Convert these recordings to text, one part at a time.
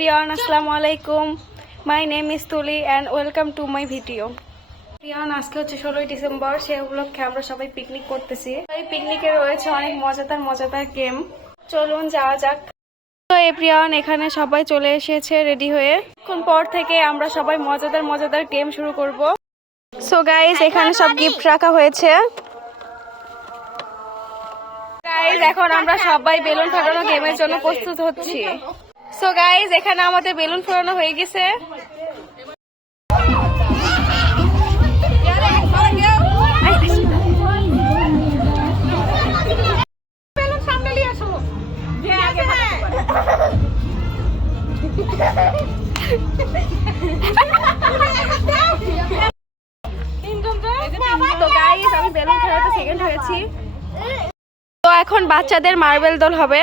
everyone, assalamu alaikum. My name is Tuli and welcome to my video. everyone, আজকে হচ্ছে 16 December. সেই উপলক্ষে আমরা সবাই পিকনিক করতেছি। এই পিকনিকে রয়েছে অনেক মজাদার গেম। চলুন যাওয়া যাক। তো everyone, এখানে সবাই চলে এসেছে রেডি হয়ে। এখন পর থেকে আমরা সবাই মজাদার গেম শুরু করব। সো গাইস, এখানে সব গিফট রাখা হয়েছে। গাইস, এখন আমরা সবাই বেলুন ফাটানো গেমের জন্য প্রস্তুত হচ্ছি। সো গাইস, এখানে আমাদের বেলুন ফোড়ানো হয়ে গেছে। বেলুন সামনে নিয়ে আসো। তো গাইস, আমি বেলুন খেলাতে সেকেন্ড হয়েছি। তো এখন বাচ্চাদের মার্বেল দোল হবে।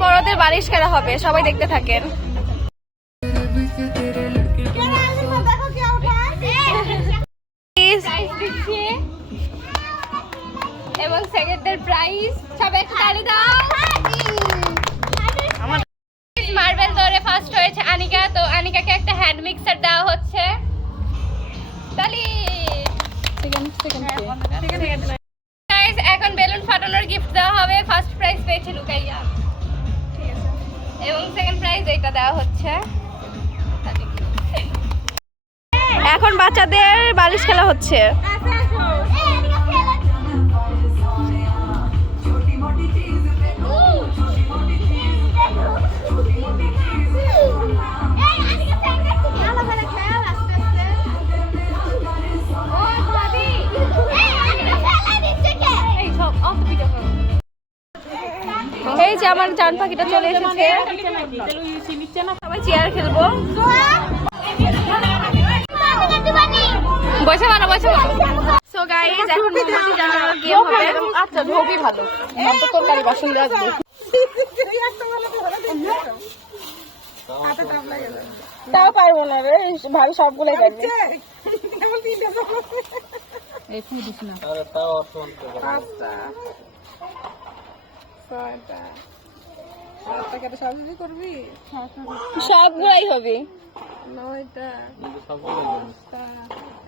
বড়দের বালিশ খেলা হবে, সবাই দেখতে থাকেন। এবং সেকেন্ডের প্রাইজ সবাই একটু তালি দাও। মার্বেল দৌড়ে ফার্স্ট হয়েছে আনিকা। তো আনিকাকে একটা হ্যান্ড মিক্সার দেওয়া হচ্ছে। তালি। গাইস, এখন বেলুন ফাটানোর গিফট দেওয়া হবে। ফার্স্ট প্রাইজ পেয়েছে লুকাইয়া এবং সেকেন্ড প্রাইজ এটা দেওয়া হচ্ছে। এখন বাচ্চাদের বালিশ খেলা হচ্ছে। এই যে আমার জান পাখিটা চলে এসেছে। সবাই চেয়ার খেলবো। বসে বানো। সো গাইস, এখন মোমবাতি জ্বালানোর গেম হবে। আচ্ছা, ধোবি ভালো। আমার তো তরকারি বাসন দেওয়া যাবে। তাও পারবো না রে, ভালো সবগুলাই পারবে। এই ফুল দিস না। আরে তাও অসমান করে। আচ্ছা। ছয়টা। আটটা কেটে সবই করবি? সবগুলাই হবে। 9টা। সবগুলা।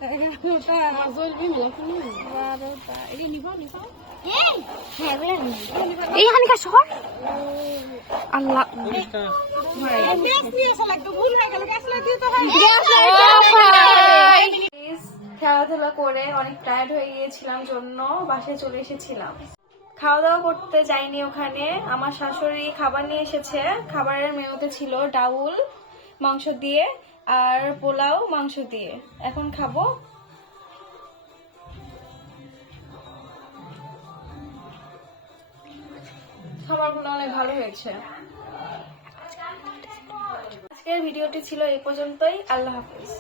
11টা। বলবি না তুমি? 12টা। এই নিবো। এই হ্যাঁ বলে নি। এই হানিকা শহর। আল্লাহ। গ্যাস নিয়ে আসা লাগতো। ভুল হয়ে গেল। গ্যাস না দিয়ে তো হয়। প্লিজ, খেলাধুলা করে অনেক টায়ার্ড হয়ে গিয়েছিলাম জন্য বাসায় চলে এসেছিলাম। খাওয়া দাওয়া করতে যাইনি ওখানে। আমার শাশুড়ি খাবার নিয়ে এসেছে। খাবারের মেনুতে ছিল ডাউল মাংস দিয়ে আর পোলাও মাংস দিয়ে। এখন খাবো। খাবারগুলো অনেক ভালো হয়েছে। আজকের ভিডিওটি ছিল এই পর্যন্তই। আল্লাহ হাফিজ।